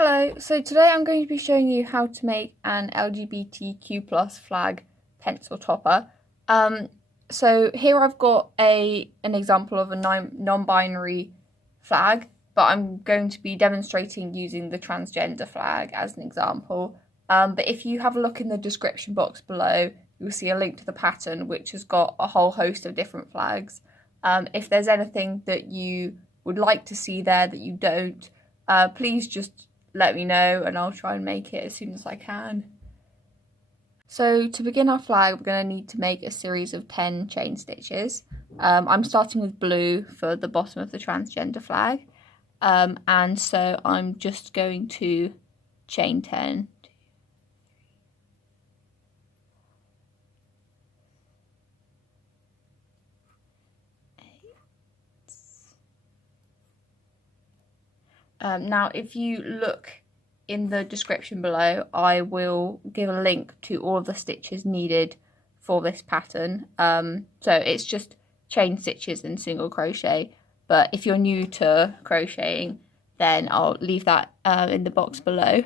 Hello, so today I'm going to be showing you how to make an LGBTQ+ flag pencil topper. So here I've got an example of a non-binary flag, but I'm going to be demonstrating using the transgender flag as an example. But if you have a look in the description box below, you'll see a link to the pattern which has got a whole host of different flags. If there's anything that you would like to see there that you don't, please just let me know and I'll try and make it as soon as I can. So to begin our flag, we're going to need to make a series of 10 chain stitches. I'm starting with blue for the bottom of the transgender flag, and so I'm just going to chain 10. Now, if you look in the description below, I will give a link to all of the stitches needed for this pattern. So it's just chain stitches and single crochet, but if you're new to crocheting, then I'll leave that in the box below.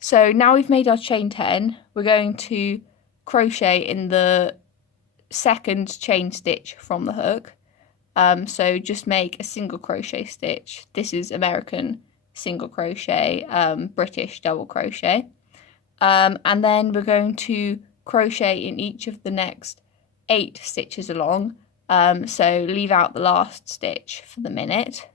So now we've made our chain 10, we're going to crochet in the second chain stitch from the hook. So just make a single crochet stitch. This is American single crochet, British double crochet. And then we're going to crochet in each of the next 8 stitches along. So leave out the last stitch for the minute.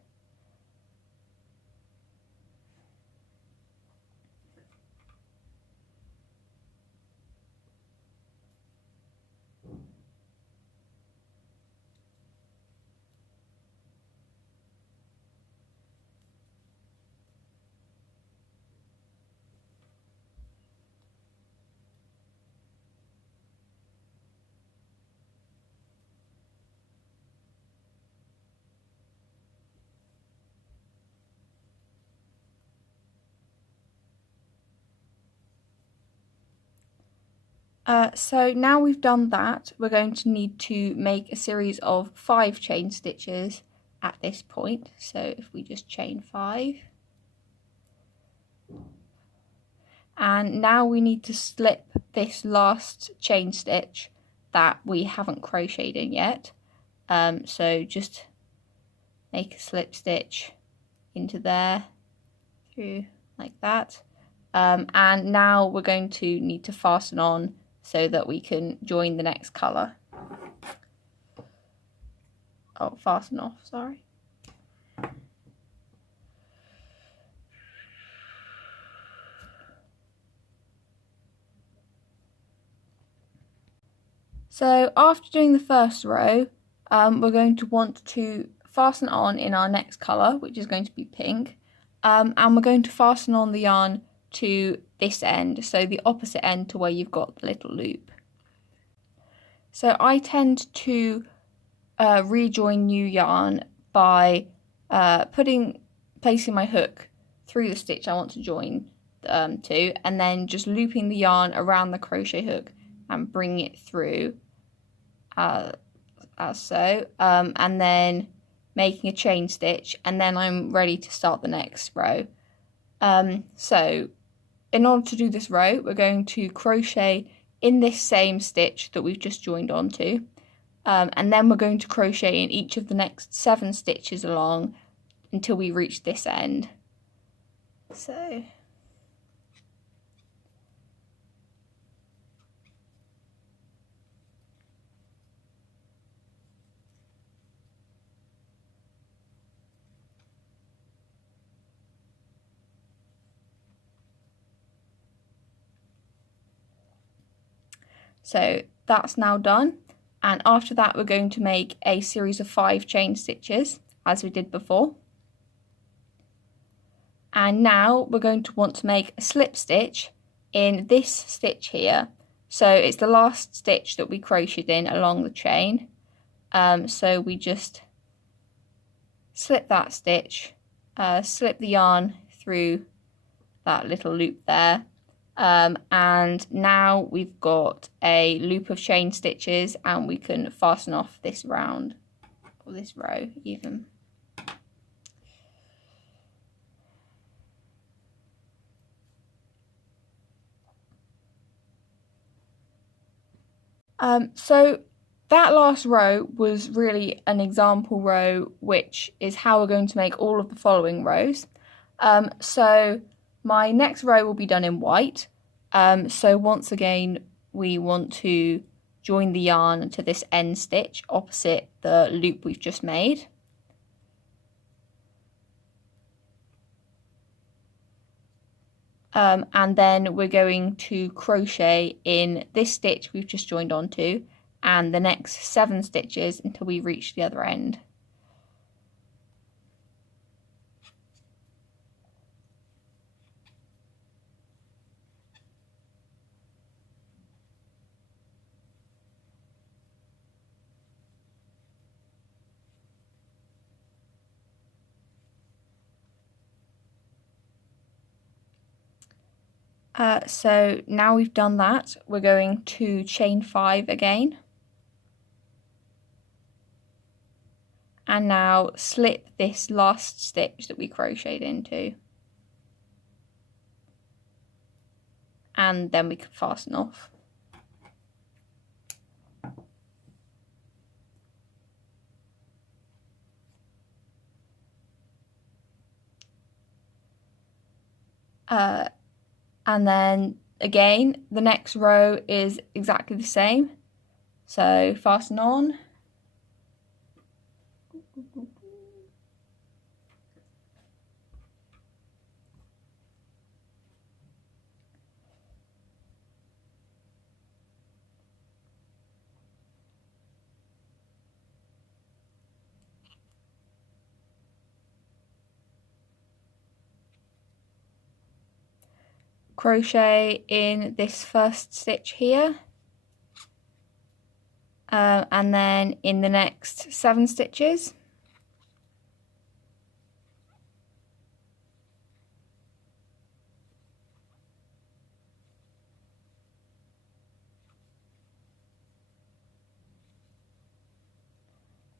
So now we've done that, we're going to need to make a series of 5 chain stitches at this point. So if we just chain 5. And now we need to slip this last chain stitch that we haven't crocheted in yet. So just make a slip stitch into there, through like that. And now we're going to need to fasten on so that we can join the next colour. Oh, fasten off, sorry. So after doing the first row, we're going to want to fasten on in our next colour, which is going to be pink, and we're going to fasten on the yarn to this end, so the opposite end to where you've got the little loop. So I tend to rejoin new yarn by placing my hook through the stitch I want to join to, and then just looping the yarn around the crochet hook and bringing it through as so, and then making a chain stitch, and then I'm ready to start the next row. So in order to do this row, we're going to crochet in this same stitch that we've just joined onto, and then we're going to crochet in each of the next 7 stitches along until we reach this end. So that's now done, and after that we're going to make a series of 5 chain stitches as we did before. And now we're going to want to make a slip stitch in this stitch here. So it's the last stitch that we crocheted in along the chain. So we just slip that stitch, slip the yarn through that little loop there. And now we've got a loop of chain stitches, and we can fasten off this round, or this row even. So that last row was really an example row, which is how we're going to make all of the following rows. So my next row will be done in white. So once again, we want to join the yarn to this end stitch opposite the loop we've just made. And then we're going to crochet in this stitch we've just joined onto and the next 7 stitches until we reach the other end. So now we've done that, we're going to chain 5 again. And now slip this last stitch that we crocheted into. And then we can fasten off. And then again, the next row is exactly the same. So fasten on. Crochet in this first stitch here, and then in the next 7 stitches.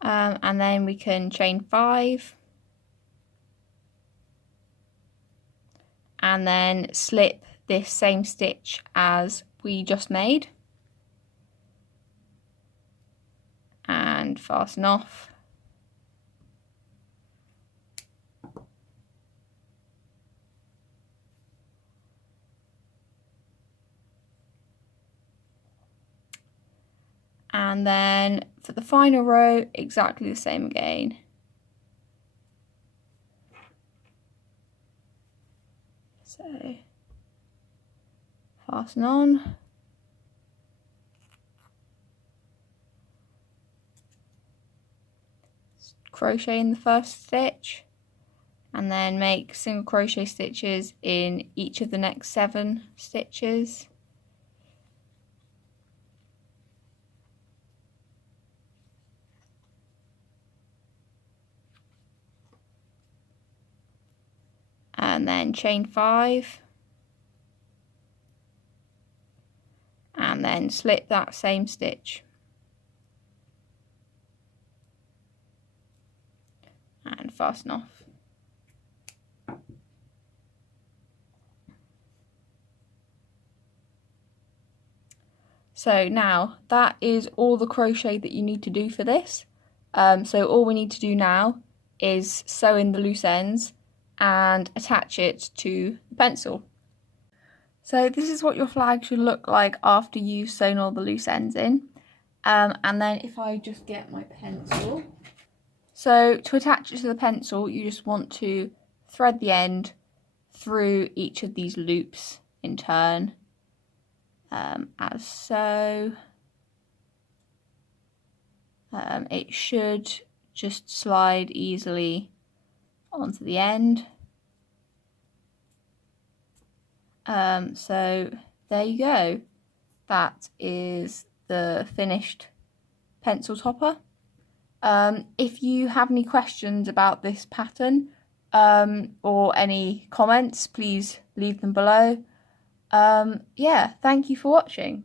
And then we can chain 5 and then slip this same stitch as we just made and fasten off. And then for the final row, exactly the same again. So fasten on. Crochet in the first stitch and then make single crochet stitches in each of the next 7 stitches. And then chain 5 and then slip that same stitch and fasten off. So now that is all the crochet that you need to do for this. So all we need to do now is sew in the loose ends and attach it to the pencil. So this is what your flag should look like after you've sewn all the loose ends in. And then if I just get my pencil. So to attach it to the pencil, you just want to thread the end through each of these loops in turn, as so. It should just slide easily onto the end. So there you go. That is the finished pencil topper. If you have any questions about this pattern or any comments, please leave them below. Yeah, thank you for watching.